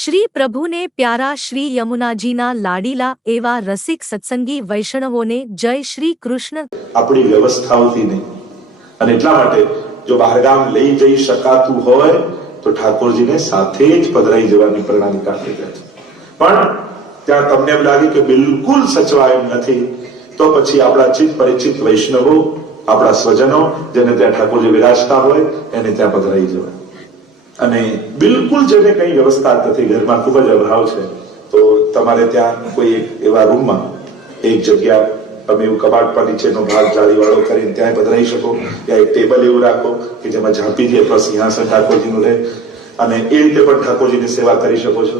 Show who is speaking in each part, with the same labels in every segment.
Speaker 1: શ્રી પ્રભુને પ્યારા શ્રી યમુનાજીના લાડીલા એવા રસિક સત્સંગી વૈષ્ણવોને જય શ્રી કૃષ્ણ.
Speaker 2: આપણી વ્યવસ્થાઓથી નહીં. અને એટલા માટે જો બહારગામ લઈ જઈ શકાતું હોય, તો ઠાકોરજીને સાથે જ પધરાઈ જવાની પ્રણાલી કાઢી જાય પણ ત્યાં તમને એમ લાગે કે બિલકુલ સચવાય નથી, તો પછી આપણા ચિત પરિચિત વૈષ્ણવો, આપણા સ્વજનો, જેને ત્યાં ઠાકોરજી વિરાજતા હોય, એને ત્યાં પધરાઈ જવાય. અને બિલકુલ જેને કઈ વ્યવસ્થા નથી, ઘરમાં ખૂબ જ અભાવ છે, તો તમારે ત્યાં કોઈ એક એવા રૂમમાં એક જગ્યા તમે એવું કબાટ પર નીચેનો ભાગ જાળીવાળો કરીને ત્યાં પધરાઈ શકો, ત્યાં એક ટેબલ એવું રાખો કે જેમાં ઝાંપીજી અથવા સિંહાસન ઠાકોરજીનું રહે, અને એ રીતે પણ ઠાકોરજીની સેવા કરી શકો છો.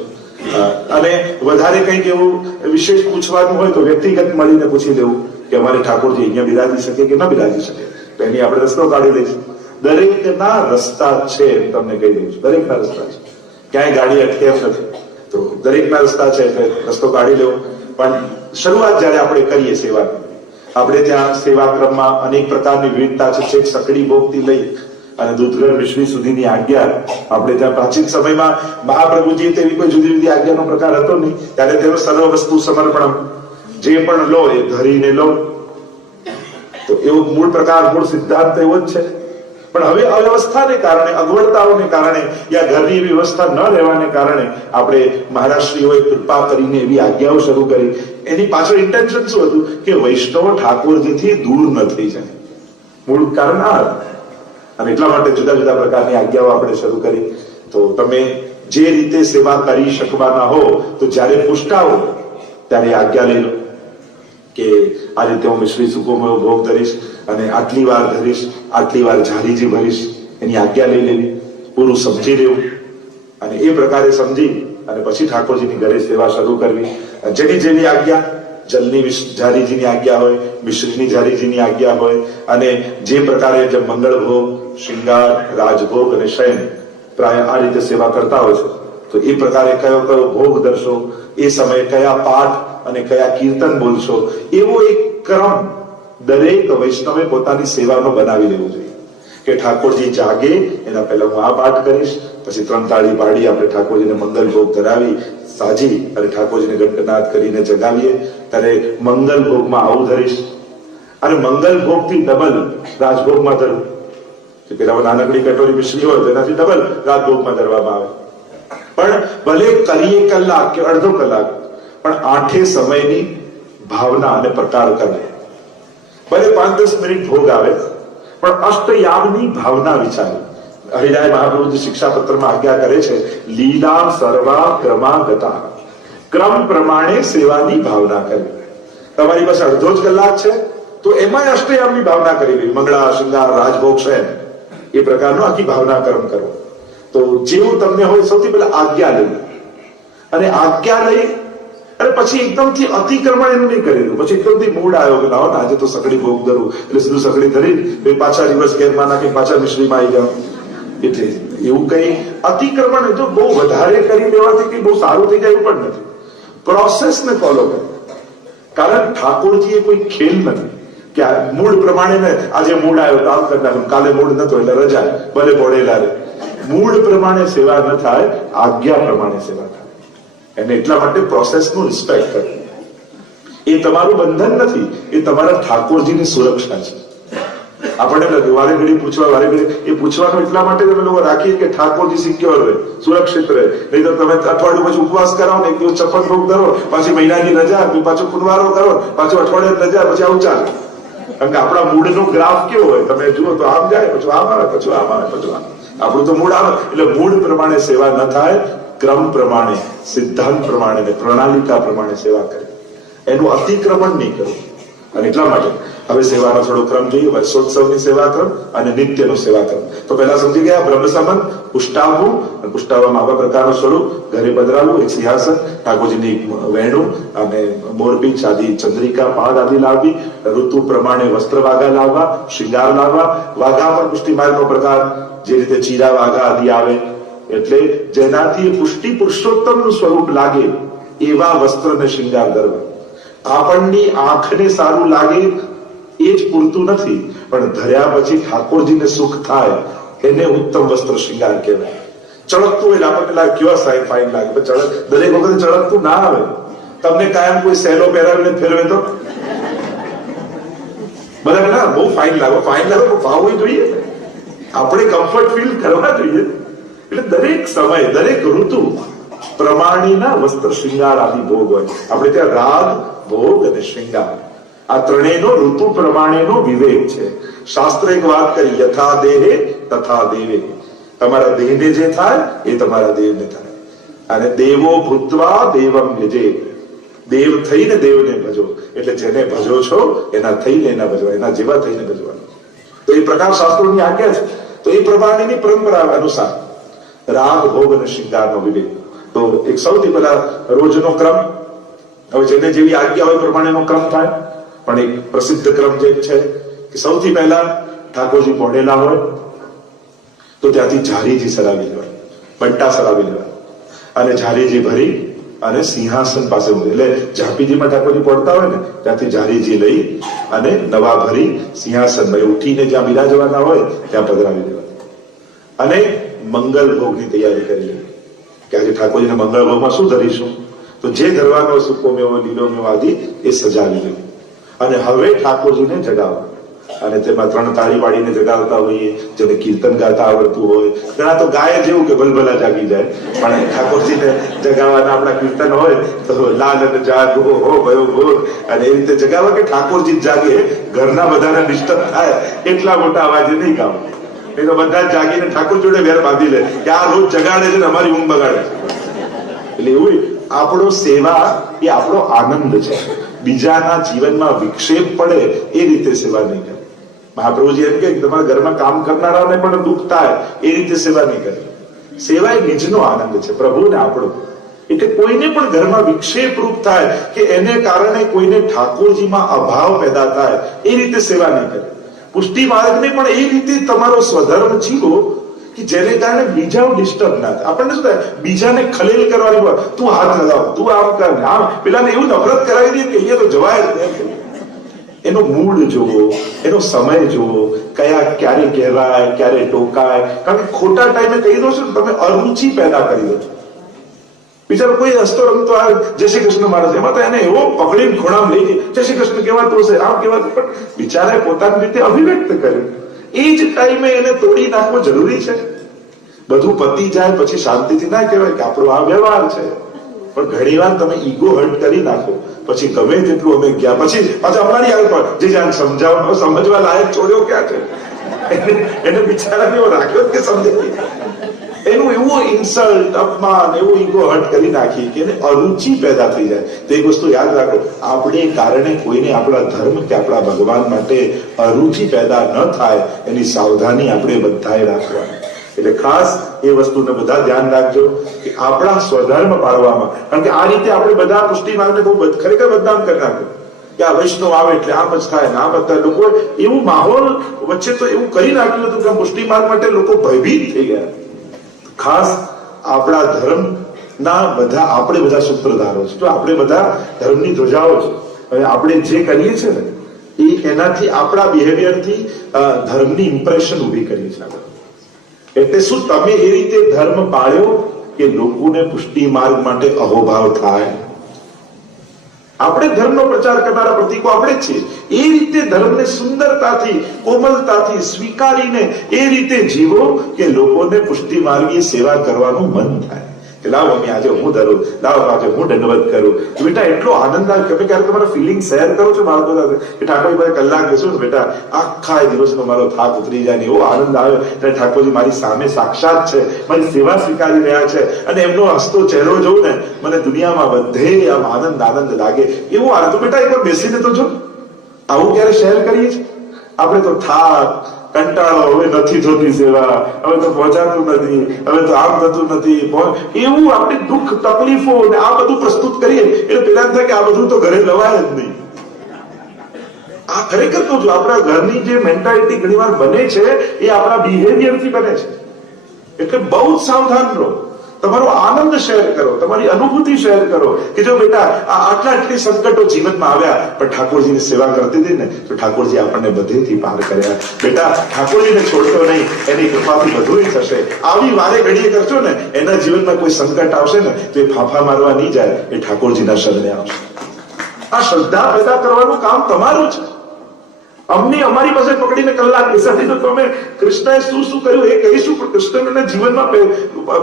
Speaker 2: અને વધારે કંઈક એવું વિશેષ પૂછવાનું હોય તો વ્યક્તિગત મળીને પૂછી લેવું કે અમારે ઠાકોરજી અહીંયા બિરાજી શકે કે ન બિરાજી શકે. તો એની આપણે રસ્તો કાઢી લઈશું. દરેકના રસ્તા છે તમને કહી દઉં છું. દરેકના રસ્તા છે. ક્યાંય ગાડી અટકે એમ નથી. તો દરેકના રસ્તા છે એટલે રસ્તો કાઢી લેવો. પણ શરૂઆત જ્યારે આપણે કરીએ સેવાની આપણે ત્યાં સેવા ક્રમમાં અનેક પ્રકારની વિવિધતા છે. છેક સકડી ભોગથી લઈ અને દૂધગર મિશ્રી સુધીની આજ્ઞા. આપણે ત્યાં પ્રાચીન સમયમાં મહાપ્રભુજી તેવી કોઈ જુદી જુદી આજ્ઞાનો પ્રકાર હતો નહીં. ત્યારે તેનો સર્વ વસ્તુ સમર્પણ જે પણ લો એ ધરીને લો. તો એવો મૂળ પ્રકાર, મૂળ સિદ્ધાંત એવો જ છે. પણ હવે અવ્યવસ્થાને કારણે, અગવડતાઓને કારણે યા ઘરની એવી વ્યવસ્થા ન રહેવાને કારણે આપણે મહારાષ્ટ્રીઓએ કૃપા કરીને એવી આજ્ઞાઓ શરૂ કરી. એની પાછળ ઇન્ટેન્શન શું હતું? કે વૈષ્ણવ ઠાકોરજીથી દૂર ન થઈ જાય. મૂળ કારણ આ. અને એટલા માટે જુદા જુદા પ્રકારની આજ્ઞાઓ આપણે શરૂ કરી. તો તમે જે રીતે સેવા કરી શકવાના હો, તો જ્યારે પુષ્ટાવો ત્યારે આજ્ઞા લઈ લો. કે આ રીતે હું મિશ્રી સુકોમયો ભોગ ધરીશ અને આટલી વાર ધરીશ આટલી વાર જાણીજી ભરીશ એની આજ્ઞા લઈ લેવી. પૂરું સમજી લેવું. અને એ પ્રકારે સમજી અને પછી ઠાકોરજીની ઘરે સેવા શરૂ કરવી. જેની જેની આજ્ઞા, જલની જારીજીની આજ્ઞા હોય, મિશ્રીની જારીજીની આજ્ઞા હોય, અને જે પ્રકારે જે મંગળ ભોગ શૃંગાર, રાજભોગ અને શયન પ્રાય આ રીતે સેવા કરતા હોય છે. તો એ પ્રકારે કયો કયો ભોગ ધરશો, એ સમયે કયા પાઠ અને કયા કીર્તન બોલશો, એવો એક ક્રમ દરેક વૈષ્ણવે પોતાની સેવાનો બનાવી લેવું જોઈએ. કે ઠાકોરજી જાગે, એના પહેલા હું આ પાઠ કરીશ, પછી ત્રણ તાળી પાડી, આપણે ઠાકોરજીને મંગલ ભોગ ધરાવી, સાજી અને ઠાકોરજીને ઘંટનાદ કરીને જગાવીએ. ત્યારે મંગલ ભોગમાં આવું ધરીશ. અને મંગલ ભોગથી ડબલ રાજભોગમાં ધરવું કે પેલા નાનકડી કટોરી મિશ્રી હોય તો એનાથી ડબલ રાજભોગમાં ધરવામાં આવે. પણ ભલે કરીએ કલાક કે અડધો કલાક, પણ આઠે સમયની ભાવના અને પ્રકાર કરે ભલે પાંચ દસ મિનિટ ભોગ આવે, પણ અષ્ટયામની ભાવના વિચારે. હરિરાય મહાપ્રભુજી શિક્ષાપત્રમાં આજ્ઞા કરે છે, લીલા સર્વા ક્રમાગતા. ક્રમ પ્રમાણે સેવાની ભાવના કરવી. તમારી પાસે અડધો જ કલાક છે, તો એમાં અષ્ટયામની ભાવના કરી લેવી મંગળા, શૃંગાર, રાજભોગ છે એ પ્રકારનો આખી ભાવના કર્મ કરો. તો જેવું તમને હોય સૌથી પહેલા આજ્ઞા લેવી અને આજ્ઞા લઈ અને પછી એકદમથી અતિક્રમણ એનું નહીં કરેલું પછી એકદમથી મૂડ આવ્યો કે લાવો ને આજે તો સકડી ભોગ ધરું. એટલે સીધું સકડી ધરી પછી રિવર્સ ગેરમાં નાખી પાછા મિશ્રીમાં આવી જાઓ. એટલે એવું કઈ અતિક્રમણ તો બહુ વધારે કરી લેવાથી કઈ બહુ સારું થઈ જાય એવું પણ નથી. પ્રોસેસને ફોલો કરો. કારણ ઠાકોરજી એ કોઈ ખેલ નથી કે મૂડ પ્રમાણે ને આજે મૂડ આવ્યો કામ કરી કાલે મૂડ નતો એટલે રજા. ભલે પડેલા રે મૂડ પ્રમાણે સેવા ન થાય, આજ્ઞા પ્રમાણે સેવા થાય. એને એટલા માટે પ્રોસેસનું રિસ્પેક્ટ કરવું એ તમારું બંધન નથી, એ તમારા ઠાકોરજીની સુરક્ષા છે. આપણે વારે ઘડી પૂછવા, વારે ઘડી. એ પૂછવાનું એટલા માટે તમે લોકો રાખીએ કે ઠાકોરજી સિક્યોર રહે, સુરક્ષિત રહે. નહીં તો તમે અઠવાડિયું પછી ઉપવાસ કરાવો ને એક દિવસ ચપ્પલ ભોગ ધરો, પાછી મહિનાની રજા, પછી પુનવારો કરો, પાછો અઠવાડિયાની રજા, પછી આવું ચાલે. કારણ કે આપણા મૂડનો ગ્રાફ કેવો હોય? તમે જુઓ તો આમ જાય, પછી આમ આવે, પછી આમ આવે, પછી આમ આપણું તો મૂડ આવે, એટલે મૂડ પ્રમાણે સેવા ન થાય ક્રમ પ્રમાણે, સિદ્ધાંત પ્રમાણે ને પ્રણાલિકા પ્રમાણે સેવા કરે. એનું અતિક્રમણ નહીં કરવું અને એટલા માટે હવે સેવાનો થોડો ક્રમ જોઈએ, વર્ષોત્સવની સેવા ક્રમ અને નિત્યનો સેવા ક્રમ તો પહેલા સમજી ગયા બ્રહ્મ સંબંધ પુષ્ટાવવું અને પુષ્ટાવવામાં આવા પ્રકારનું સ્વરૂપ, ઘરે પધરાવવું એક સિંહાસન, ઠાકોરજીની વેણું, અને મોરબી આદિ ચંદ્રિકા, પાદ આદિ લાવવી, ઋતુ પ્રમાણે વસ્ત્ર વાઘા લાવવા, શિંગાર લાવવા, વાઘા પર પુષ્ટિ માર્ગનો પ્રકાર, જે રીતે ચીરા વાઘા આદિ આવે એટલે જેનાથી પુષ્ટિ પુરુષોત્તમનું સ્વરૂપ લાગે એવા વસ્ત્ર ને શૃંગાર કરવા આપણની આંખને સારું લાગે એ જ પૂરતું નથી, પણ ધર્યા પછી ઠાકોરજીને સુખ થાય એને ઉત્તમ વસ્ત્ર શૃંગાર કહેવાય. ચળકતું હોય આપણને લાગે, કેવા સાઈન ફાઇન લાગે. પણ ચળક, દરેક વખતે ચળકતું ના આવે. તમને કાયમ કોઈ સેલો પહેરાવીને ફેરવે તો? બરાબર ના બહુ ફાઇન લાગો. ફાઇન લાગો ભાવ જોઈએ. આપણે કમ્ફર્ટ ફીલ કરવા જોઈએ. એટલે દરેક સમય, દરેક ઋતુ પ્રમાણીના વસ્ત્ર શૃંગાર આદિ ભોગ હોય. આપણે ત્યાં રાગ, ભોગ અને શૃંગાર. આ ત્રણેયનો ઋતુ પ્રમાણેનો વિવેક છે. શાસ્ત્ર એક વાત કરી, યથા દેહે, તથા દેવે. તમારા દેહને જે થાય, એ તમારા દેવને થાય. અને દેવો ભૂતવા દેવમ જે દેવ થઈને દેવને ભજો. એટલે જેને ભજો છો, એના થઈને એના ભજવા એના જેવા થઈને ભજવાનું તો એ પ્રકાર શાસ્ત્રોની આજ્ઞા છે. તો એ પ્રમાણેની પરંપરા અનુસાર રાગ, ભોગ અને શૃંગારનો વિવેક. તો એક સૌથી પહેલા રોજનો ક્રમ, હવે જેને જેવી આજ્ઞા હોય પ્રમાણેનો ક્રમ થાય. પણ એક પ્રસિદ્ધ ક્રમ જે છે કે સૌથી પહેલા ઠાકોરજી પહોંચેલા હોય, તો ત્યાંથી ઝારીજી સરાવી લેવાય બંટા સરાવી લેવાય અને ઝારીજી ભરી અને સિંહાસન પાસે એટલે ઝાંપીજીમાં ઠાકોરજી પડતા હોય ને, ત્યાંથી ઝારીજી લઈ અને નવા ભરી સિંહાસનમાં. ઉઠીને જ્યાં બિરાજવાના હોય, ત્યાં પધરાવી દેવા. અને મંગલ ભોગની તૈયારી કરી કે આજે ઠાકોરજીને મંગળ ભોગમાં શું ધરીશું? તો જે ધરવાનો સૂકો મેવો લીલો મેવો આદિ, એ સજાવી લીધું અને હવે ઠાકોરજીને જગાવો. અને તેમાં ત્રણ તાળી વાળીને જગાવતા હોઈએ, જેને કીર્તન ગાતા આવડતું હોય. ઘણા તો ગાય જેવું કે ભલભલા જાગી જાય. પણ ઠાકોરજીને જગાવવાના આપણા કીર્તન હોય, તો લાલ અને જાગો, હો, ભયો ભોર અને એ રીતે જગાવવા કે ઠાકોરજી જાગે. ઘરના બધાને ડિસ્ટર્બ થાય. એટલા મોટા અવાજે નહીં ગાવ એ તો બધા જાગીને ઠાકોર જોડે વેર બાંધી લે કે આ રોજ જગાડે છે ને અમારી ઊંઘ બગાડે એટલે એવું આપણો સેવા એ આપણો આનંદ છે. બીજાના જીવનમાં વિક્ષેપ પડે એ રીતે સેવા નહીં કરે. મહાપ્રભુજી એમ કે તમારા ઘરમાં કામ કરનારાને પણ દુઃખ થાય, એ રીતે સેવા નહીં કરે. સેવા એ નિજનો આનંદ છે, પ્રભુને આપણો. એટલે કોઈને પણ ઘરમાં વિક્ષેપ રૂપ થાય કે એને કારણે કોઈને ઠાકોરજીમાં અભાવ પેદા થાય, એ રીતે સેવા નહીં કરે. પુષ્ટિ માર્ગને પણ એ રીતે તમારો સ્વધર્મ જીવો કે જેને કારણે બીજાઓ ડિસ્ટર્બ ના થાય. આપણને શું થાય? બીજાને ખલેલ કરવાની તું હાથ લગાવ તું આમ કર આમ. પેલાને એવું નફરત કરાવી દે કે અહીંયા તો જવાય એનો મૂડ જોવો એનો સમય જોવો કયા ક્યારે કહેવાય, ક્યારે ટોકાય. કારણ કે ખોટા ટાઈમે કહી દો છો તમે અરુચિ પેદા કરી દો. છો બિચારો કોઈ હસતો રમતો આવે, જય શ્રી કૃષ્ણ મહારાજ. એમાં તો એને એવો પકડીને ખોણામ લઈ ગઈ. જય શ્રી કૃષ્ણ કહેવાતું હશે, આમ કહેવાતું. પણ બિચારાએ પોતાની રીતે અભિવ્યક્ત કર્યું. એ જ ટાઈમે એને તોડી નાખવો જરૂરી છે. બધું પતી જાય પછી શાંતિથી ના કહેવાય કે આપણો આ વ્યવહાર છે. પણ ઘણી વાર તમે ઈગો હર્ટ કરી નાખો. પછી ગમે તેટલું અમે ગયા પછી પાછા અમારી આગળ પર જે જાણ સમજાવવા, સમજવા લાયક છોડ્યો ક્યાં છે? એને- બિચારાને એવો રાખ્યો કે સમજે નહીં. એનું એવું ઇન્સલ્ટ અપમાન, એવું ઈગો હર્ટ કરી નાખી કે એને અરુચિ પેદા થઈ જાય. તો એક વસ્તુ યાદ રાખો, આપણે કારણે કોઈને આપણા ધર્મ કે આપણા ભગવાન માટે અરુચિ પેદા ન થાય, એની સાવધાની આપણે બધાએ રાખવાની. એટલે ખાસ એ વસ્તુને બધા ધ્યાન રાખજો કે આપણા સ્વધર્મ પાળવામાં. કારણ કે આ રીતે આપણે બધા પુષ્ટિ માર્ગને બહુ ખરેખર બદનામ કરી નાખ્યું કે આ વૈષ્ણવ આવે એટલે આમ જ થાય ને આ બધા લોકો એવું માહોલ વચ્ચે તો એવું કરી નાખ્યું હતું કે પુષ્ટિ માર્ગ માટે લોકો ભયભીત થઈ ગયા. ખાસ આપણા ધર્મ ના બધા, આપણે બધા સૂત્રધારો છે. તો આપણે બધા ધર્મની ધ્વજાઓ છે, હવે આપણે જે કરીએ છીએ ને, એ એનાથી આપણા બિહેવિયરથી ધર્મની ઇમ્પ્રેશન ઊભી કરીએ છીએ એટલે શું તમે એ રીતે ધર્મ પાળ્યો કે લોકોને પુષ્ટિ માર્ગ માટે અહોભાવ થાય? આપણે ધર્મનો પ્રચાર કરનારા પ્રતીકો આપણે જ છીએ. એ રીતે ધર્મને સુંદરતાથી, કોમલતાથી સ્વીકારીને એ રીતે જીવો કે લોકોને પુષ્ટિ માર્ગી સેવા કરવાનું મન થાય. કે લાવો અમે આજે હું ધરું, લાવો આજે હું દંડવત કરું. બેટા, એટલો આનંદ આવે તમે ક્યારે તમારા ફિલિંગ શેર કરો છો બાળકો સાથે. કે ઠાકોરજી પાસે કલાક બેસો ને બેટા, આખા દિવસનો મારો થાક ઉતરી જાય ને એવો આનંદ આવે. અને ઠાકોરજી મારી સામે સાક્ષાત છે, મારી સેવા સ્વીકારી રહ્યા છે. અને એમનો હસતો ચહેરો જોઉં ને, મને દુનિયામાં બધે આમ આનંદ આનંદ લાગે. એવો આનંદ બેટા એકવાર બેસીને તો જો. આવું ક્યારે શેર કરીએ છીએ? આપણે તો થાક, કંટાળો, હવે નથી થતી સેવા, હવે તો પહોંચાતું નથી, હવે તો આમ થતું નથી એવું આપણે દુઃખ, તકલીફો આ બધું પ્રસ્તુત કરીએ, એટલે પેલા થાય કે આ બધું તો ઘરે લવાય જ નહીં. આ ખરેખર તો જો આપણા ઘરની જે મેન્ટાલિટી ઘણીવાર બને છે, એ આપણા બિહેવિયરથી બને છે. એટલે બહુ જ સાવધાન રહો. તમારો આનંદ શેર કરો, તમારી અનુભૂતિ શેર કરો કે જો બેટા આટલા આટલી સંકટો જીવનમાં આવ્યા, પણ ઠાકોરજીની સેવા કરતી હતી ને, તો ઠાકોરજી આપણને બધેથી પાર કર્યા. બેટા, ઠાકોરજીને છોડતો નહીં, એની કૃપાથી બધું થશે. આવી વારે ઘડીએ કરશો ને, એના જીવનમાં કોઈ સંકટ આવશે ને, તો એ ફાફા મારવા નહીં જાય, એ ઠાકોરજીના શરણે આવશે. આ શ્રદ્ધા પેદા કરવાનું કામ તમારું છે અમને અમારી પાસે પકડીને કલાક બેસાડી તો અમે કૃષ્ણએ શું શું કર્યું એ કહીશું, પણ કૃષ્ણના જીવનમાં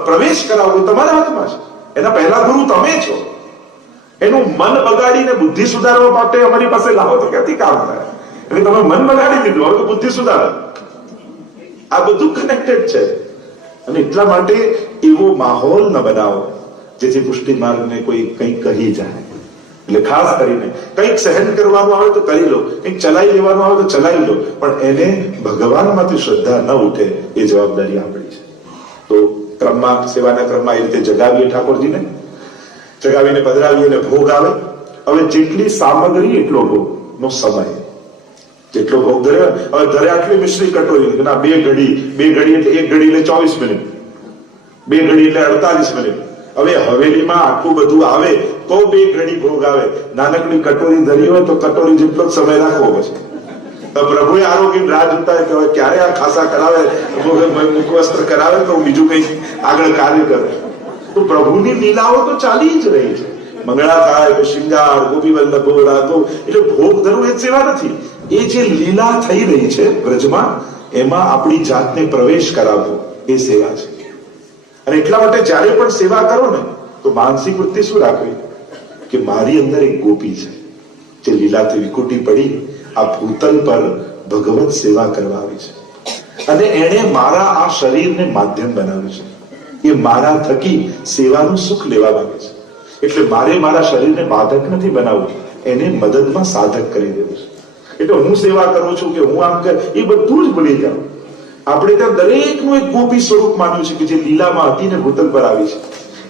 Speaker 2: પ્રવેશ કરાવવો તમારા હાથમાં છે. એના પહેલા ગુરુ તમે છો. એનું મન બગાડીને બુદ્ધિ સુધારવા માટે અમારી પાસે લાવો તો ક્યાંથી કામ થાય? એટલે તમે મન બગાડી દીધું, હવે તો બુદ્ધિ સુધારો. આ બધું કનેક્ટેડ છે. અને એટલા માટે એવો માહોલ ન બનાવો, જેથી પુષ્ટિ માર્ગને કોઈ કંઈ કહી જાય. એટલે ખાસ કરીને કંઈક સહન કરવાનું આવે તો કરી લો, કંઈક ચલાવી લેવાનું આવે તો ચલાવી લો, પણ એને ભગવાનમાંથી શ્રદ્ધા ન ઉઠે એ જવાબદારી આપણી છે. તો ક્રમમાં, સેવાના ક્રમમાં એ રીતે જગાવીએ ઠાકોરજીને. જગાવીને પધરાવીએ અને ભોગ આવે. હવે જેટલી સામગ્રી, એટલો ભોગ નો સમય. જેટલો ભોગ ધર્યો. હવે ધરે આટલી મિશ્રી કટોરી ના, બે ઘડી બે ઘડી એટલે એક ઘડી એટલે ચોવીસ મિનિટ. બે ઘડી એટલે અડતાલીસ મિનિટ. હવે હવેલીમાં આટલું બધું આવે તો બે ઘડી ભોગ આવે. નાનકડી કટોરી ધરી હોય તો કટોરી જેટલો જ સમય રાખવો પછી પ્રભુએ આરોગ્ય રાહ જોતા કે ક્યારે આ ખાસા કરાવે? મુખવસ્ત્ર કરાવે તો બીજું કઈ આગળ કાર્ય કરે. તો પ્રભુની લીલાઓ તો ચાલી જ રહી છે. મંગળા થાય કે શિંગાર ગોપી વલ્લભો એટલે ભોગ ધરવું એ સેવા નથી. એ જે લીલા થઈ રહી છે બ્રજમાં એમાં આપણી જાતને પ્રવેશ કરાવવો એ સેવા છે. અને એટલા માટે જ્યારે પણ સેવા કરો ને, તો માનસિક વૃત્તિ શું રાખવી? કે મારી અંદર એક ગોપી છે, જે લીલાથી વિકુટી પડી આ ભૂતલ પર ભગવત સેવા કરવા આવી છે. અને એણે મારા આ શરીરને માધ્યમ બનાવ્યું છે. એ મારા થકી સેવાનું સુખ લેવા માંગે છે. એટલે મારે મારા શરીરને બાધક નથી બનાવવું, એને મદદમાં સાધક કરી દેવું છે. એટલે હું સેવા કરું છું કે હું આમ કર, એ બધું જ ભૂલી જાઉં. આપણે ત્યાં દરેકનું એક ગોપી સ્વરૂપ માન્યું છે કે જે લીલામાં હતી ને ભૂતલ પર આવી છે.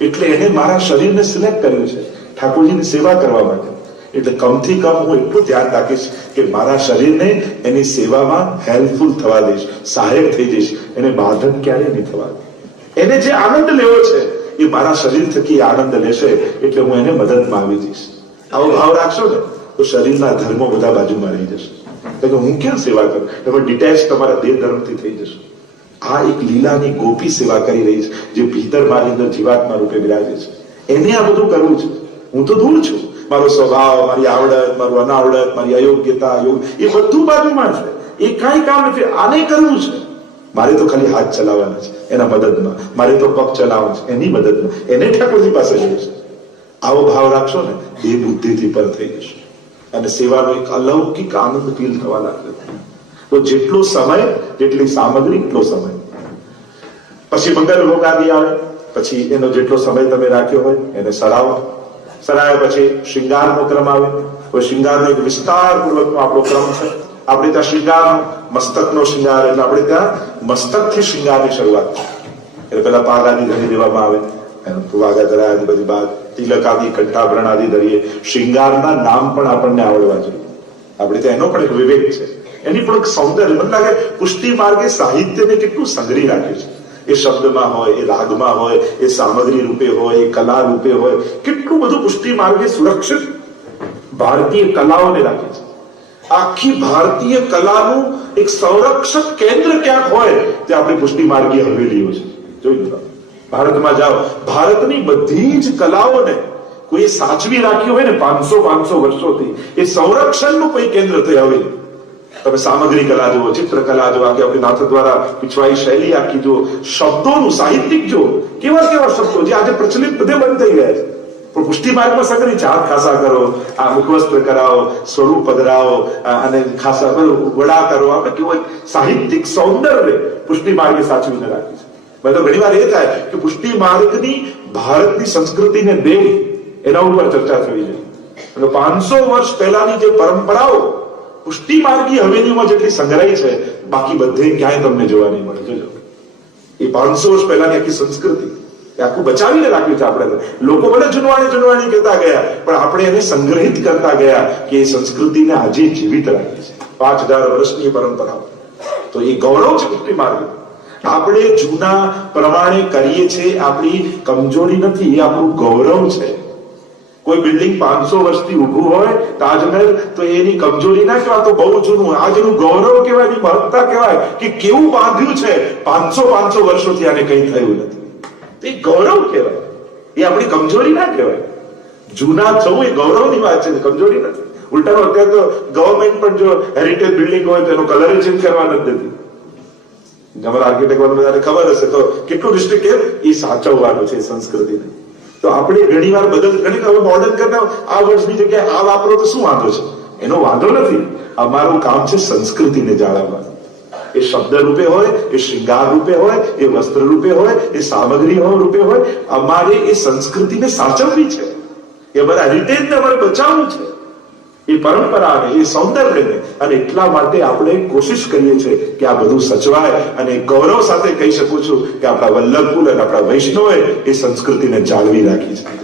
Speaker 2: એટલે એને મારા શરીરને સિલેક્ટ કર્યું છે ઠાકોરજીની સેવા કરવા માટે. એટલે કમથી કમ હું એટલું ધ્યાન રાખીશ કે મારા શરીરને એની સેવામાં હેલ્પફુલ થવા દઈશ, સહાયક થઈ જઈશ. એને બાધક ક્યારેય નહીં થવા. એને જે આનંદ લેવો છે એ મારા શરીર થકી આનંદ લેશે એટલે હું એને મદદમાં આવી જઈશ આવો ભાવ રાખશો ને, તો શરીરના ધર્મો બધા બાજુમાં રહી જશે. એટલે હું ક્યાં સેવા કરું? તમે ડિટેચ તમારા દેહ ધર્મથી થઈ જશો. આ એક લીલાની ગોપી સેવા કરી રહી છે, જે ભીતર મારી અંદર જીવાત્મા રૂપે બિરાજે છે. એને આ બધું કરવું છે. હું તો દૂર છું. મારો સ્વભાવ, મારી આવડત, મારું અનાવડત, મારી અયોગ્યતા યોગ એ બધું બાજુમાં છે. એ કાંઈ કામ નથી. આને કરવું છે. મારે તો ખાલી હાથ ચલાવવાના છે, એના મદદમાં. મારે તો પગ ચલાવવાનો છે, એની મદદમાં. એને ઠાકોરજી પાસે જવું છે. આવો ભાવ રાખશો ને, એ બુદ્ધિથી પર થઈ જશે. અને સેવાનો એક અલૌકિક આનંદ ફીલ થવા લાગ્યો. તો જેટલો સમય, જેટલી સામગ્રી, એટલો સમય. પછી મંગલ ભોગ આદિ આવે, પછી એનો જેટલો સમય તમે રાખ્યો હોય, એને સરાવો. સરાયા પછી શૃંગારનો ક્રમ આવે. તો શૃંગારનો એક વિસ્તારપૂર્વકનો આપણો ક્રમ છે. આપણે ત્યાં શિંગાર, મસ્તકનો શૃંગાર, એટલે આપણે ત્યાં મસ્તકથી શૃંગારની શરૂઆત થાય. એટલે પેલા પાગ આદિ ધરી દેવામાં આવે. તિલક આદિ કંઠાભરણ આદિ ધરીએ. શૃંગારના નામ પણ આપણને આવડવા જોઈએ. આપણે તો એનો પણ એક વિવેક છે. એની પણ એક સૌંદર્ય. મને લાગે પુષ્ટિ માર્ગે સાહિત્યને કેટલું સંગ્રહી રાખ્યું છે. એ શબ્દમાં હોય, એ રાગમાં હોય, એ સામગ્રી રૂપે હોય, એ કલા રૂપે હોય, કેટલું બધું પુષ્ટિ માર્ગે સુરક્ષિત ભારતીય કલાઓને રાખે છે. આખી ભારતીય કલાનું એક સંરક્ષક કેન્દ્ર ક્યાંક હોય તે આપણી પુષ્ટિ માર્ગીય હવેલીઓ છે. જોઈ લો. ભારતમાં જાઓ. ભારતની બધી જ કલાઓને કોઈ સાચવી રાખી હોય ને પાંચસો પાંચસો વર્ષોથી, એ સંરક્ષણનું કોઈ કેન્દ્ર થઈ હવેલી તમે સામગ્રી કલા જુઓ ચિત્રકલા જુઓ કે આપણી નાથ દ્વારા પીછવાઈ શૈલી આખી જુઓ. શબ્દોનું સાહિત્યિક જુઓ. કેવા કેવા શબ્દો જે આજે પ્રચલિત બધે બંધ થઈ ગયા છે. પણ પુષ્ટિ માર્ગમાં સગરી જાત ખાસા કરો, આ મુખવસ્ત્ર કરાવો, સ્વરૂપ પધરાવો અને ખાસા વડા કરો. આપણે કેવું સાહિત્યિક સૌંદર્ય પુષ્ટિ માર્ગે સાચવીને રાખી છે મેં તો એ થાય કે પુષ્ટિ માર્ગની ભારતની સંસ્કૃતિને દેહ એના ઉપર ચર્ચા થવી જોઈએ. અને પાંચસો વર્ષ પહેલાની જે પરંપરાઓ પુષ્ટિ માર્ગી હવેલીમાં જેટલી સંગ્રહી છે, બાકી બધે ક્યાંય તમને જોવા નહીં મળે. જોજો. એ પાંચસો વર્ષ પહેલાની આખી સંસ્કૃતિ આખું બચાવીને રાખ્યું છે આપણે લોકો ભલે જુનવાણી જુનવાણી કહેતા ગયા, પણ આપણે એને સંગ્રહિત કરતા ગયા કે એ સંસ્કૃતિને આજે જીવિત રાખી છે. પાંચ હજાર વર્ષની પરંપરાઓ. તો એ ગૌરવ છે પુષ્ટિ માર્ગ આપણે જૂના પ્રમાણે કરીએ છીએ, આપણી કમજોરી નથી, એ આપણું ગૌરવ છે. કોઈ બિલ્ડિંગ પાંચસો વર્ષથી ઊભું હોય, તાજમહેલ, તો એની કમજોરી ના કહેવાય, તો બહુ જૂનું આજનું ગૌરવ કહેવાય, એની મહત્તા કહેવાય, કે કેવું બાંધ્યું છે, પાંચસો પાંચસો વર્ષોથી આને કંઈ થયું નથી. એ ગૌરવ કહેવાય. એ આપણી કમજોરી ના કહેવાય. જૂના થવું એ ગૌરવની વાત છે, કમજોરી નથી. ઉલટાનો અત્યારે તો ગવર્મેન્ટ પણ જો હેરિટેજ બિલ્ડિંગ હોય, તો એનો કલર ચેન્જ કરવા નથી દેતી અમારા આર્કિટેક્ટ બધાને ખબર હશે તો કેટલું ડિસ્ટ્રિક્ટ કેમ એ સાચવવાનું છે સંસ્કૃતિને. તો આપણે ઘણી વાર બદલ ઘણી હવે મોડર્ન કરતા આ વર્ષની જગ્યાએ આ વાપરો તો શું વાંધો છે? એનો વાંધો નથી. અમારું કામ છે સંસ્કૃતિને જાળવવાનું એ શબ્દ રૂપે હોય, એ શૃંગાર રૂપે હોય, એ વસ્ત્ર રૂપે હોય, એ સામગ્રી રૂપે હોય, અમારે એ સંસ્કૃતિને સાચવવી છે. એ અમારા હેરિટેજને અમારે બચાવવું છે. એ પરંપરાને એ સૌંદર્યને અને એટલા માટે આપણે કોશિશ કરીએ છીએ કે આ બધું સચવાય અને ગૌરવ સાથે કહી શકું છું કે આપણા વલ્લભકુલ અને આપણા વૈષ્ણવે એ સંસ્કૃતિને જાળવી રાખી છે.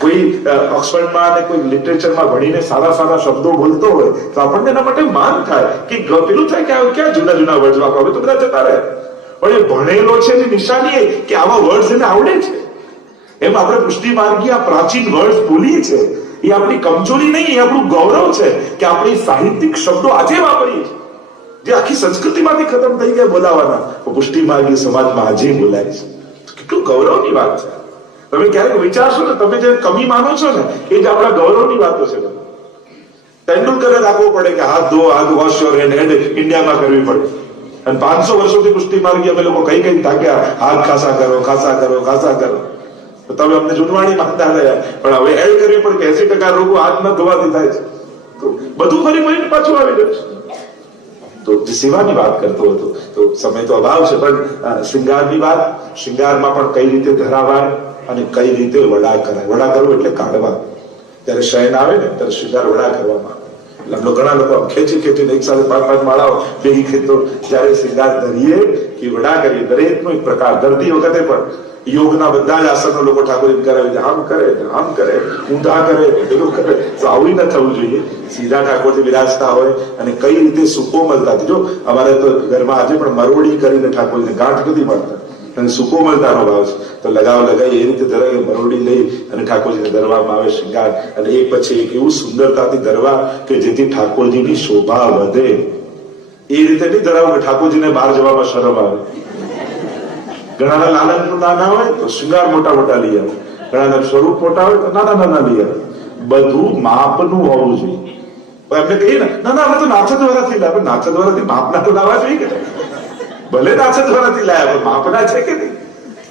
Speaker 2: કોઈ ઓક્સફર્ડમાં અને કોઈ લિટરેચરમાં ભણીને સારા સારા શબ્દો બોલતો હોય તો આપણને એના માટે માન થાય કે પેલું થાય કે આ ક્યાં જુદા જુદા વર્ડ વાપરો? તો બધા જતા રહે. પણ એ ભણેલો છે એની નિશાની કે આવા વર્ડ્સ એને આવડે છે. એમ આપણે પુષ્ટિ માર્ગી આ પ્રાચીન વર્ડ્સ બોલીએ છે એ આપણી કમજોરી નહીં, એ આપણું ગૌરવ છે કે આપણે સાહિત્યિક શબ્દો આજે વાપરીએ જે આખી સંસ્કૃતિમાંથી ખતમ થઈ ગયા બોલાવાના. પુષ્ટિ માર્ગી સમાજમાં આજે બોલાય છે. કેટલું ગૌરવની વાત છે. તમે ક્યારેક વિચારશો ને, તમે જે કમી માનો છો ને, એ જ આપણા ગૌરવની વાતો છે. તેંડુલકરે રાખવો પડે કે હાથ ધો, હાથ વોશ યોર હેન્ડ હેન્ડ ઇન્ડિયામાં કરવી પડે. અને પાંચસો વર્ષોથી પુષ્ટિ માર્ગી અમે લોકો કઈ કઈ તાક્યા હાથ ખાસા કરો ખાસા કરો ખાસા કરો. તો તમે અમને જૂનવાણી માંગતા રહ્યા પણ હવે એડ કરવી પડે કે એસી ટકા રોગો હાથ ધોવાથી થાય છે. તો બધું ફરી ફરીને પાછું આવી ગયું તો સેવાની વાત કરતો હતો, તો સમય તો અભાવ છે, પણ શૃંગારની વાત, શૃંગારમાં પણ કઈ રીતે ધરાવાય અને કઈ રીતે વડા કરાય? વડા કરવું એટલે કાઢવા. ત્યારે શયન આવે ને, ત્યારે શિંગાર વડા કરવામાં આવે. ઘણા લોકો ખેંચી ખેંચીને એક સાથે પાંચ પાંચ માળાઓ ભેગી ખેતો જ્યારે શૃંગાર ધરીએ કે વડા કરીએ, દરેકનો એક પ્રકાર. ધરતી વખતે પણ યોગના બધા જ આસનો લોકો ઠાકોરજી કરાવે છે. આમ કરે આમ કરે ઊંધા કરે પેલું કરે તો આવું ન થવું જોઈએ. સીધા ઠાકોરજી વિરાજતા હોય અને કઈ રીતે સુકોમલતાથી જો અમારે તો ઘરમાં આજે પણ મરોડી કરીને ઠાકોરજીને ગાંઠ નથી મળતા. અને સુકોમલતાનો ભાવ છે. તો લગાવ લગાવી એ રીતે ધરાવે મરોડી લઈ અને ઠાકોરજીને ધરવામાં આવે શૃંગાર. અને એક પછી એક એવું સુંદરતાથી ધરવા કે જેથી ઠાકોરજીની શોભા વધે. એ રીતે નહીં ધરાવું કે ઠાકોરજીને બહાર જવામાં શરમ આવે. ઘણાના લાલન નાના હોય તો શિંગાર મોટા મોટા લઈ આવે. ઘણાના સ્વરૂપ મોટા હોય તો નાના નાના લઈ આવે. બધું માપનું હોવું જોઈએ. એમને કહીએ ને, ના ના અમે તો નાચત દ્વારાથી લાવે. નાચત દ્વારાથી માપના તો લાવવા જોઈએ કે? ભલે નાચત દ્વારાથી લાયા પણ માપના છે કે નહીં?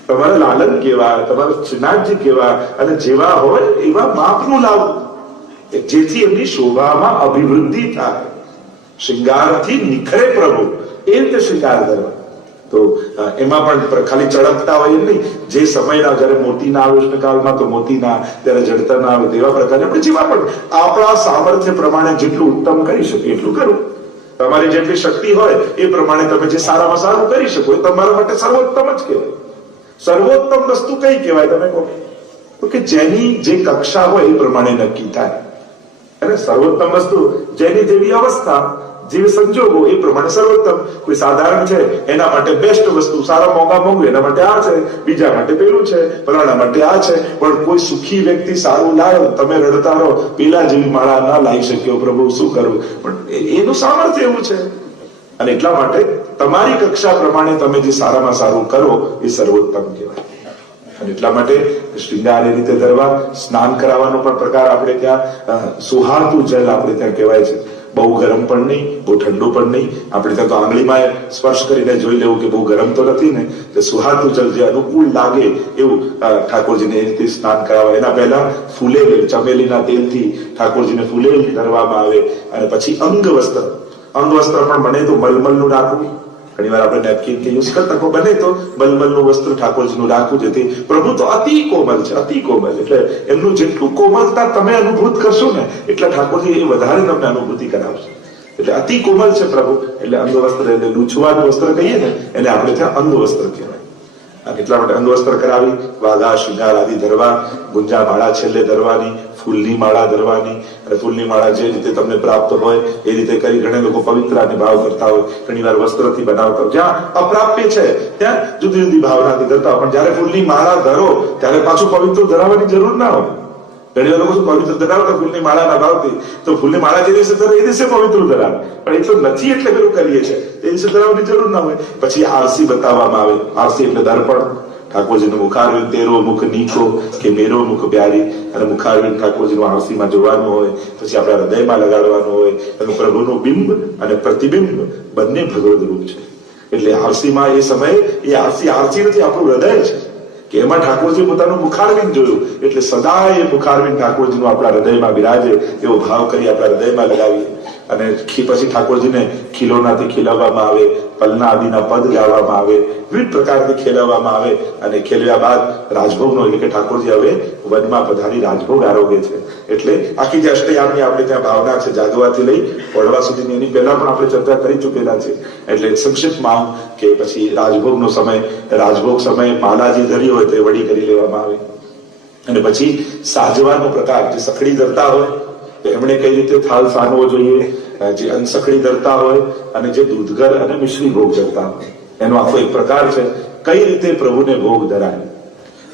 Speaker 2: તમારા લાલન કેવા તમારો શ્રીનાથજી કેવા અને જેવા હોય એવા માપનું લાવવું જેથી એમની શોભામાં અભિવૃદ્ધિ થાય. શૃંગારથી નિખરે પ્રભુ. એ રીતે શિંગાર કરવા તો એમાં પણ ખાલી ચળકતા હોય નહીં. જે સમયના જ્યારે મોતીના આવે કાળમાં તો મોતીના ત્યારે જડતરના આવે તેવા પ્રકારે આપણે જેવા પણ આપણા સામર્થ્ય પ્રમાણે જેટલું ઉત્તમ કરી શકીએ, એટલું કરવું તમારી જેટલી શક્તિ હોય, એ પ્રમાણે તમે જે સારામાં સારું કરી શકો, એ તમારા માટે સર્વોત્તમ જ કહેવાય. સર્વોત્તમ વસ્તુ કઈ કહેવાય તમે કહો? તો કે જેની જે કક્ષા હોય એ પ્રમાણે નક્કી થાય. અને સર્વોત્તમ વસ્તુ જેની જેવી અવસ્થા જેવી સંજોગો એ પ્રમાણે સર્વોત્તમ. કોઈ સાધારણ છે, એના માટે બેસ્ટ વસ્તુ, સારા મોંઘા મોંઘું, એના માટે આ છે, બીજા માટે પેલું છે, ફલાણા માટે આ છે. પણ કોઈ સુખી વ્યક્તિ સારું લાવ્યો તમે રડતા રહો, પેલા જેવી માળા ના લાવી શક્યો પ્રભુ, શું કરવું પણ એનું સામર્થ્ય એવું છે. અને એટલા માટે તમારી કક્ષા પ્રમાણે તમે જે સારામાં સારું કરો, એ સર્વોત્તમ કહેવાય. અને એટલા માટે શ્રીંગાર રીતે ધરવા સ્નાન કરાવવાનો પણ પ્રકાર આપણે ત્યાં સુહાતું જલ આપણે ત્યાં કહેવાય છે. બહુ ગરમ પણ નહીં, બહુ ઠંડુ પણ નહીં. આપણે ત્યાં તો આંગળીમાં સ્પર્શ કરીને જોઈ લેવું કે બહુ ગરમ તો નથી ને. તો સુહાતું જલ જે અનુકૂળ લાગે એવું ઠાકોરજીને એ રીતે સ્નાન કરાવે એના પહેલા ફૂલેલ ચમેલીના તેલથી ઠાકોરજીને ફૂલેલ ધરવામાં આવે. અને પછી અંગ વસ્ત્ર અંગ વસ્ત્ર પણ બને તો મલમલનું રાખવું ઘણી વાર આપણે નેપકિન કે યુઝ કરતા કો બને તો મલમલનું વસ્ત્ર ઠાકોરજીનું રાખવું જેથી પ્રભુ તો અતિ કોમલ છે, અતિ કોમલ. એટલે એમનું જેટલું કોમલતા તમે અનુભૂત કરશો ને, એટલા ઠાકોરજી એ વધારે તમને અનુભૂતિ કરાવશે. એટલે અતિ કોમલ છે પ્રભુ. એટલે અંગ વસ્ત્ર એટલે લૂછવાનું વસ્ત્ર કહીએ ને, એને આપણે ત્યાં અંગ વસ્ત્ર કહેવાય. આ એટલા માટે અંગવસ્ત્ર કરાવી? વાઘા, શિંગાર આદિ ધરવા, ગુંજા માળા છેલ્લે ધરવાની, ફૂલની માળા ધરવાની અને ફૂલની માળા જે રીતે તમને પ્રાપ્ત હોય, એ રીતે કરી ઘણા લોકો પવિત્ર અને ભાવ કરતા હોય. ઘણી વાર વસ્ત્રથી બનાવતા જ્યાં અપ્રાપ્ય છે, ત્યાં જુદી જુદી ભાવનાથી કરતા પણ જ્યારે ફૂલની માળા ધરો, ત્યારે પાછું પવિત્ર ધરાવવાની જરૂર ના હોય. ઘણી વાર લોકો પવિત્ર ધરાવતા ફૂલની માળા ના ભાવતી તો ફૂલની માળા જે દિવસે ધરે, એ દિવસે પવિત્ર ધરાવે. પણ એટલું નથી એટલે પેલું કરીએ છે એ દિવસે ધરાવવાની જરૂર ના હોય. પછી આરસી બતાવવામાં આવે. આરસી એટલે દર્પણ. ઠાકોરજીનું મુખારવિંદ તેરો મુખ નીચો કે મેરો મુખ પ્યારી અને મુખારવિંદ ઠાકોરજીનું આરસીમાં જોવાનું હોય પછી આપણા હૃદયમાં લગાડવાનું હોય અને પ્રભુનું બિંબ અને પ્રતિબિંબ બંને ભગવદ રૂપ છે એટલે આરસીમાં એ સમયે એ આરસી આરસી નથી આપણું હૃદય છે કે એમાં ઠાકોરજી પોતાનું મુખારવિંદ જોયું એટલે સદા એ મુખારવિંદ ઠાકોરજીનું આપણા હૃદયમાં બિરાજે એવો ભાવ કરી આપણા હૃદયમાં લગાવીએ અને પછી ઠાકોરજીને ખીલોનાથી ખીલાવવામાં આવે પલના આદિના પદ ગાવામાં આવે, વિવિધ પ્રકારથી ખેલાવવામાં આવે અને ખેલ્યા બાદ રાજભોગનો એટલે કે ઠાકોરજી હવે વનમાં પધારી રાજભોગ આરોગે છે. એટલે આખી જે અષ્ટયામની આપણે ત્યાં ભાવના છે જાગવાથી લઈ પડવા સુધીની એની પહેલા પણ આપણે ચર્ચા કરી ચૂકેલા છે. એટલે સંક્ષિપ્તમાં કે પછી રાજભોગનો સમય રાજભોગ સમય માલાજી ધરી હોય તો વળી કરી લેવામાં આવે. અને પછી સાજવાનો પ્રકાર, જે સખડી ધરતા હોય એમણે કઈ રીતે થાલ સાનવો જોઈએ જે અનસખડી ધરતા હોય અને જે દૂધગર અને મિશ્રી ભોગ ધરતા હોય. એનો આખો એક પ્રકાર છે. કઈ રીતે પ્રભુને ભોગ ધરાય?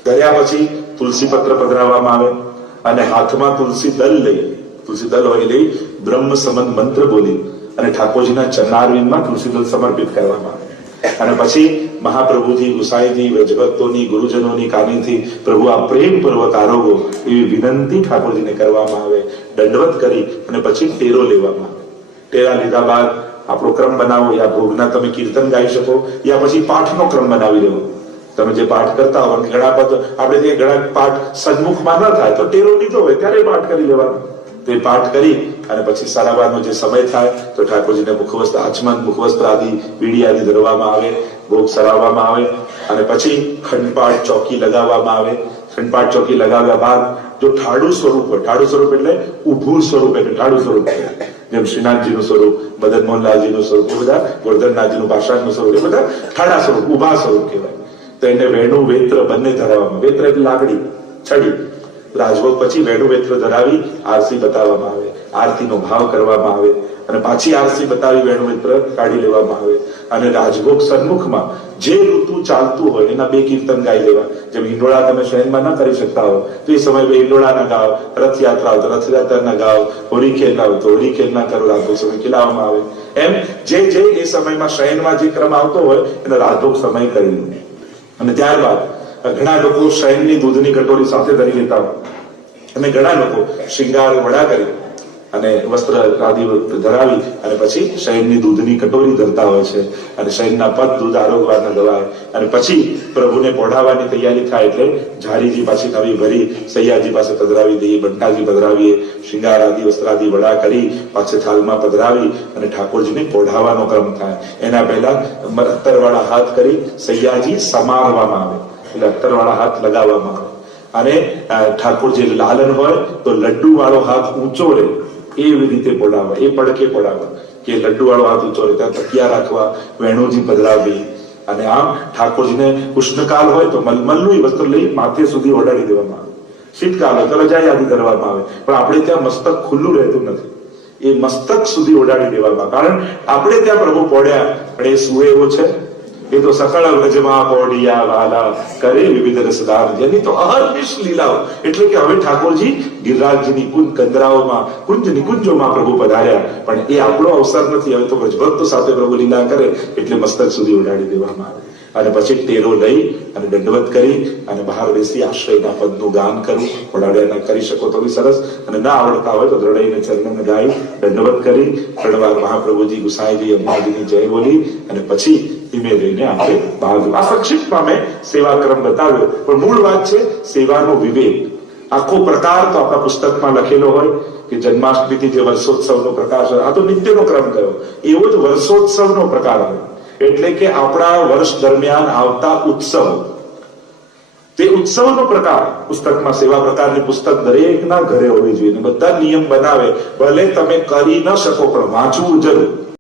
Speaker 2: ધર્યા પછી તુલસી પત્ર પધરાવવામાં આવે અને હાથમાં તુલસી દલ લઈ, તુલસી દલ હોય લઈ બ્રહ્મ સંબંધ મંત્ર બોલી અને ઠાકોરજીના ચરણારવિંદમાં તુલસી દલ સમર્પિત કરવામાં આવે. અને પછી મહાપ્રભુજી ગુસાઈજી વ્રજભક્તોની, ગુરુજનોની કાનીથી પ્રભુ આ પ્રેમ પર્વત આરોગો એવી વિનંતી ઠાકોરજીને કરવામાં આવે. દંડવત કરી અને પછી ટેરો લેવામાં ટેરા લીધા બાદ આપણો ક્રમ બનાવો યા ભોગના તમે કીર્તન ગાઈ શકો, યા પછી પાઠનો ક્રમ બનાવી લેવો તમે જે પાઠ કરતા હો ઘણા પદ આપણે જે ઘણા પાઠ સન્મુખમાં ન થાય, તો ટેરો લીધો હોય, ત્યારે પાઠ કરી લેવાનો. તે પાઠ કરી અને પછી સારાબારનો જે સમય થાય, તો ઠાકોરજીને મુખવસ્ત્ર, આચમન, મુખવસ્ત્ર આદિ બીડી આદિ ધરવામાં આવે, ભોગ સરાવવામાં આવે અને પછી ખંડપાઠ ચોકી લગાવવામાં આવે. ખંડપાઠ ચોકી લગાવ્યા બાદ જો ઠાડું સ્વરૂપ હોય ઠાડું સ્વરૂપ એટલે ઉભું સ્વરૂપ એટલે ઠાડું સ્વરૂપ કહેવાય. જેમ શ્રીનાથજીનું સ્વરૂપ, મદન મોહનલાલજીનું સ્વરૂપ, એ બધા ગોરધનનાથજીનું ભાષાનું સ્વરૂપ, એ બધા ઠાડા સ્વરૂપ ઊભા સ્વરૂપ કહેવાય. તો એને વેણુ, વેત્ર બંને ધરાવવામાં વેત્ર એટલે લાકડી, છડી. રાજભોગ પછી વેણુ, વેત્ર ધરાવી આરસી બતાવવામાં આવે. આરતીનો ભાવ કરવામાં આવે. અને પાછી આરસી બતાવી વેણુ, વેત્ર કાઢી લેવામાં આવે. અને રાજભોગ સન્મુખમાં જે ઋતુ ચાલતું હોય, એના બે કીર્તન ગાઈ લેવા. જેમ હિંડોળા તમે શહેરમાં ના કરી શકતા હો, તો એ સમય બે હિંડોળાના ગાઓ, રથયાત્રા તો રથયાત્રાના ગાઓ હોળી ખેલના હોય તો હોળી ખેલના કરો રાખો સમય ખીલાવવામાં આવે. એમ જે જે એ સમયમાં શયનમાં જે ક્રમ આવતો હોય, એનો રાજભોગ સમય કરી અને ત્યારબાદ, ઘણા લોકો શયનની દૂધની કટોરી સાથે ધરી લેતા હોય. અને ઘણા લોકો શિંગાર વડા કરી અને વસ્ત્ર આદિ ધરાવી અને પછી શહેરની દૂધની કટોરી ધરતા હોય છે. અને શહેરના પદ દૂધ આરોગવાના ગવાય અને પછી પ્રભુને પોઢાવવાની તૈયારી થાય એટલે ઝારીજી પાછી નવી ભરી, સૈયાજી પાસે પધરાવી દઈએ, બંટાજી પધરાવીએ, શિંગાર આદિ વસ્ત્ર આદિ વડા કરી, પાછે થાલમાં પધરાવી અને ઠાકોરજીને પોઢાવવાનો ક્રમ થાય. એના પહેલા અત્તરવાળા હાથ કરી સૈયાજી સમારવામાં આવે. એટલે અત્તરવાળા હાથ લગાવવામાં આવે. અને ઠાકોર જે લાલન હોય તો લડ્ડુ વાળો હાથ ઊંચો રહે એવી રીતે પોડાવવા એ પડકે પોડાવવા કે લડ્ડુવાળો હાથ ઊંચો રહે ત્યાં તકિયા રાખવા, વેણુજી પધરાવવી અને આમ ઠાકોરજીને ઉષ્ણકાલ હોય તો મલમલનું વસ્ત્ર લઈ માથે સુધી ઓડાડી દેવામાં આવે. શીતકાલ હોય તો રજાઈ આદિ કરવામાં આવે. પણ આપણે ત્યાં મસ્તક ખુલ્લું રહેતું નથી. એ મસ્તક સુધી ઓડાડી દેવામાં. કારણ આપણે ત્યાં પ્રભુ પોડ્યા, પણ એ સુએ એવો છે. તો સકળ વ્રજમાં વાલા કરે વિવિધ રસદાર. જેની તો અહર્નિશ લીલાઓ. એટલે કે હવે ઠાકોરજી ગિરિરાજજીની કુંજ કંદરાઓમાં, કુંજ નિકુંજોમાં પ્રભુ પધાર્યા. પણ એ આપણો અવસર નથી. હવે તો વ્રજભક્તો સાથે પ્રભુ લીલા કરે એટલે મસ્તક સુધી ઉડાડી દેવામાં આવે. અને પછી ટેરો લઈ અને દંડવત કરી અને બહાર બેસી આશ્રયના પદનું ગાન કરવું ઓડાડ્યા કરી શકો તો બી સરસ. અને ના આવડતા હોય તો દ્રઢઈને ચરણને ગાઈ દંડવત કરી. ત્રણ વાર મહાપ્રભુજી ગુસાઈજી અંબાજીની જય બોલી. અને પછી ધીમે રહીને આપણે ભાગ આ સંક્ષિપ્તમાં મેં સેવાક્રમ બતાવ્યો. પણ મૂળ વાત છે, સેવાનો વિવેક. આખો પ્રકાર તો આપણા પુસ્તકમાં લખેલો હોય કે જન્માષ્ટમીથી જે વર્ષોત્સવનો પ્રકાર હોય આ તો નિત્યનો ક્રમ કયો એવો જ વર્ષોત્સવનો પ્રકાર હોય એટલે કે આપણા વર્ષ દરમિયાન આવતા ઉત્સવ. તે ઉત્સવનો પ્રકાર પુસ્તકમાં, સેવા પ્રકારની પુસ્તક દરેકના ઘરે હોવી જોઈએ બધા નિયમ બનાવે. ભલે તમે કરી ન શકો, પણ વાંચવું જરૂર.